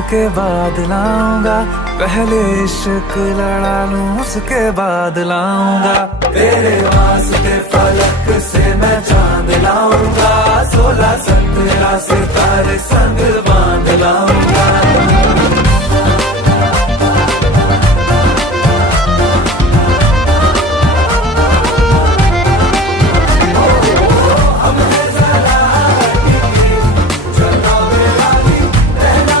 उसके बाद लाऊंगा, पहले इश्क लड़ा लूं उसके बाद लाऊंगा। तेरे वास्ते फलक से मैं चांद लाऊंगा, 16 17 सितारे संग बांध लाऊंगा।